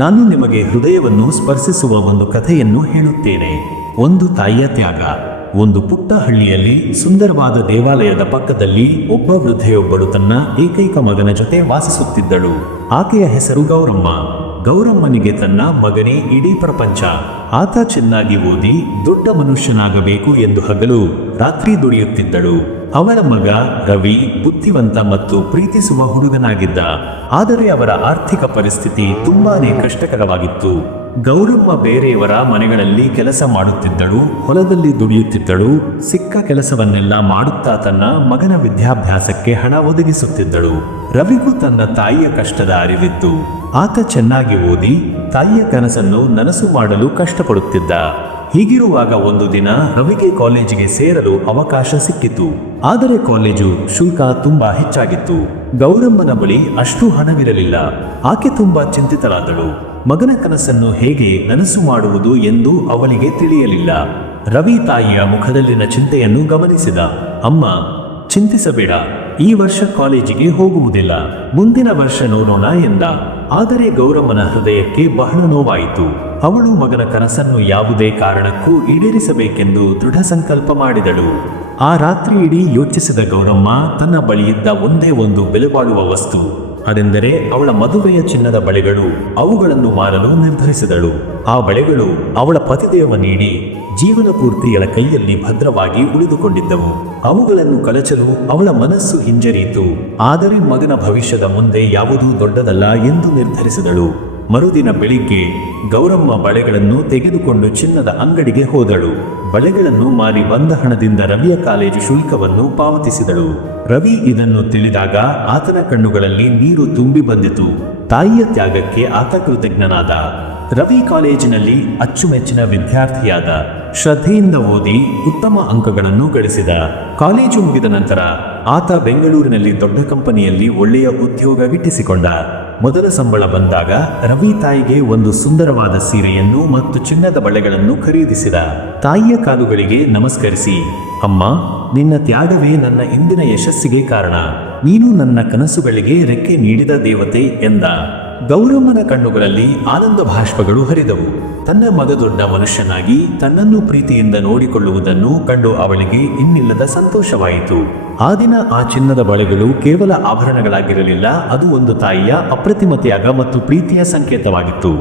ನಾನು ನಿಮಗೆ ಹೃದಯವನ್ನು ಸ್ಪರ್ಶಿಸುವ ಒಂದು ಕಥೆಯನ್ನು ಹೇಳುತ್ತೇನೆ. ಒಂದು ತಾಯಿಯ ತ್ಯಾಗ. ಒಂದು ಪುಟ್ಟ ಹಳ್ಳಿಯಲ್ಲಿ ಸುಂದರವಾದ ದೇವಾಲಯದ ಪಕ್ಕದಲ್ಲಿ ಒಬ್ಬ ವೃದ್ಧೆಯೊಬ್ಬಳು ತನ್ನ ಏಕೈಕ ಮಗನ ಜೊತೆ ವಾಸಿಸುತ್ತಿದ್ದಳು. ಆಕೆಯ ಹೆಸರು ಗೌರಮ್ಮ. ಗೌರಮ್ಮನಿಗೆ ತನ್ನ ಮಗನೇ ಇಡೀ ಪ್ರಪಂಚ. ಆತ ಚೆನ್ನಾಗಿ ಓದಿ ದೊಡ್ಡ ಮನುಷ್ಯನಾಗಬೇಕು ಎಂದು ಹಗಲು ರಾತ್ರಿ ದುಡಿಯುತ್ತಿದ್ದಳು. ಅವಳ ಮಗ ರವಿ ಬುದ್ಧಿವಂತ ಮತ್ತು ಪ್ರೀತಿಸುವ ಹುಡುಗನಾಗಿದ್ದ. ಆದರೆ ಅವರ ಆರ್ಥಿಕ ಪರಿಸ್ಥಿತಿ ತುಂಬಾನೇ ಕಷ್ಟಕರವಾಗಿತ್ತು. ಗೌರಮ್ಮ ಬೇರೆಯವರ ಮನೆಗಳಲ್ಲಿ ಕೆಲಸ ಮಾಡುತ್ತಿದ್ದಳು, ಹೊಲದಲ್ಲಿ ದುಡಿಯುತ್ತಿದ್ದಳು. ಸಿಕ್ಕ ಕೆಲಸವನ್ನೆಲ್ಲ ಮಾಡುತ್ತಾ ತನ್ನ ಮಗನ ವಿದ್ಯಾಭ್ಯಾಸಕ್ಕೆ ಹಣ ಒದಗಿಸುತ್ತಿದ್ದಳು. ರವಿಗೂ ತನ್ನ ತಾಯಿಯ ಕಷ್ಟದ ಅರಿವಿತ್ತು. ಆತ ಚೆನ್ನಾಗಿ ಓದಿ ತಾಯಿಯ ಕನಸನ್ನು ನನಸು ಮಾಡಲು ಕಷ್ಟಪಡುತ್ತಿದ್ದ. ಹೀಗಿರುವಾಗ ಒಂದು ದಿನ ರವಿಗೆ ಕಾಲೇಜಿಗೆ ಸೇರಲು ಅವಕಾಶ ಸಿಕ್ಕಿತು. ಆದರೆ ಕಾಲೇಜು ಶುಲ್ಕ ತುಂಬಾ ಹೆಚ್ಚಾಗಿತ್ತು. ಗೌರಮ್ಮನ ಬಳಿ ಅಷ್ಟು ಹಣವಿರಲಿಲ್ಲ. ಆಕೆ ತುಂಬಾ ಚಿಂತಿತರಾದಳು. ಮಗನ ಕನಸನ್ನು ಹೇಗೆ ನನಸು ಮಾಡುವುದು ಎಂದು ಅವಳಿಗೆ ತಿಳಿಯಲಿಲ್ಲ. ರವಿ ತಾಯಿಯ ಮುಖದಲ್ಲಿನ ಚಿಂತೆಯನ್ನು ಗಮನಿಸಿದ. ಅಮ್ಮ, ಚಿಂತಿಸಬೇಡ, ಈ ವರ್ಷ ಕಾಲೇಜಿಗೆ ಹೋಗುವುದಿಲ್ಲ, ಮುಂದಿನ ವರ್ಷ ನೋಡೋಣ ಎಂದ. ಆದರೆ ಗೌರಮ್ಮನ ಹೃದಯಕ್ಕೆ ಬಹಳ ನೋವಾಯಿತು. ಅವಳು ಮಗನ ಕನಸನ್ನು ಯಾವುದೇ ಕಾರಣಕ್ಕೂ ಈಡೇರಿಸಬೇಕೆಂದು ದೃಢ ಸಂಕಲ್ಪ ಮಾಡಿದಳು. ಆ ರಾತ್ರಿ ಇಡೀ ಯೋಚಿಸಿದ ಗೌರಮ್ಮ ತನ್ನ ಬಳಿಯಿದ್ದ ಒಂದೇ ಒಂದು ಬೆಲೆಬಾಳುವ ವಸ್ತು, ಅದೆಂದರೆ ಅವಳ ಮದುವೆಯ ಚಿನ್ನದ ಬಳೆಗಳು. ಅವುಗಳನ್ನು ಮಾರಲು ನಿರ್ಧರಿಸಿದಳು. ಆ ಬಳೆಗಳು ಅವಳ ಪತಿದೇವ ನೀಡಿ ಜೀವನ ಪೂರ್ತಿಗಳ ಕೈಯಲ್ಲಿ ಭದ್ರವಾಗಿ ಉಳಿದುಕೊಂಡಿದ್ದವು. ಅವುಗಳನ್ನು ಕಳಚಲು ಅವಳ ಮನಸ್ಸು ಹಿಂಜರಿಯಿತು. ಆದರೆ ಮಗನ ಭವಿಷ್ಯದ ಮುಂದೆ ಯಾವುದೂ ದೊಡ್ಡದಲ್ಲ ಎಂದು ನಿರ್ಧರಿಸಿದಳು. ಮರುದಿನ ಬೆಳಿಗ್ಗೆ ಗೌರಮ್ಮ ಬಳೆಗಳನ್ನು ತೆಗೆದುಕೊಂಡು ಚಿನ್ನದ ಅಂಗಡಿಗೆ ಹೋದಳು. ಬಳೆಗಳನ್ನು ಮಾರಿ ಬಂದ ಹಣದಿಂದ ರವಿಯ ಕಾಲೇಜು ಶುಲ್ಕವನ್ನು ಪಾವತಿಸಿದಳು. ರವಿ ಇದನ್ನು ತಿಳಿದಾಗ ಆತನ ಕಣ್ಣುಗಳಲ್ಲಿ ನೀರು ತುಂಬಿ ಬಂದಿತು. ತಾಯಿಯ ತ್ಯಾಗಕ್ಕೆ ಆತ ಕೃತಜ್ಞನಾದ. ರವಿ ಕಾಲೇಜಿನಲ್ಲಿ ಅಚ್ಚುಮೆಚ್ಚಿನ ವಿದ್ಯಾರ್ಥಿಯಾದ. ಶ್ರದ್ಧೆಯಿಂದ ಓದಿ ಉತ್ತಮ ಅಂಕಗಳನ್ನು ಗಳಿಸಿದ. ಕಾಲೇಜು ಮುಗಿದ ನಂತರ ಆತ ಬೆಂಗಳೂರಿನಲ್ಲಿ ದೊಡ್ಡ ಕಂಪನಿಯಲ್ಲಿ ಒಳ್ಳೆಯ ಉದ್ಯೋಗ ಗಿಟ್ಟಿಸಿಕೊಂಡ. ಮೊದಲ ಸಂಬಳ ಬಂದಾಗ ರವಿ ತಾಯಿಗೆ ಒಂದು ಸುಂದರವಾದ ಸೀರೆಯನ್ನು ಮತ್ತು ಚಿನ್ನದ ಬಳೆಗಳನ್ನು ಖರೀದಿಸಿದ. ತಾಯಿಯ ಕಾಲುಗಳಿಗೆ ನಮಸ್ಕರಿಸಿ, ಅಮ್ಮ, ನಿನ್ನ ತ್ಯಾಗವೇ ನನ್ನ ಇಂದಿನ ಯಶಸ್ಸಿಗೆ ಕಾರಣ. ನೀನು ನನ್ನ ಕನಸುಗಳಿಗೆ ರೆಕ್ಕೆ ನೀಡಿದ ದೇವತೆ ಎಂದ. ಗೌರಮ್ಮನ ಕಣ್ಣುಗಳಲ್ಲಿ ಆನಂದ ಭಾಷ್ಪಗಳು ಹರಿದವು. ತನ್ನ ಮಗ ದೊಡ್ಡ ಮನುಷ್ಯನಾಗಿ ತನ್ನನ್ನು ಪ್ರೀತಿಯಿಂದ ನೋಡಿಕೊಳ್ಳುವುದನ್ನು ಕಂಡು ಅವಳಿಗೆ ಇನ್ನಿಲ್ಲದ ಸಂತೋಷವಾಯಿತು. ಆ ದಿನ ಆ ಚಿನ್ನದ ಬಳೆಗಳು ಕೇವಲ ಆಭರಣಗಳಾಗಿರಲಿಲ್ಲ, ಅದು ಒಂದು ತಾಯಿಯ ಅಪ್ರತಿಮ ತ್ಯಾಗ ಮತ್ತು ಪ್ರೀತಿಯ ಸಂಕೇತವಾಗಿತ್ತು.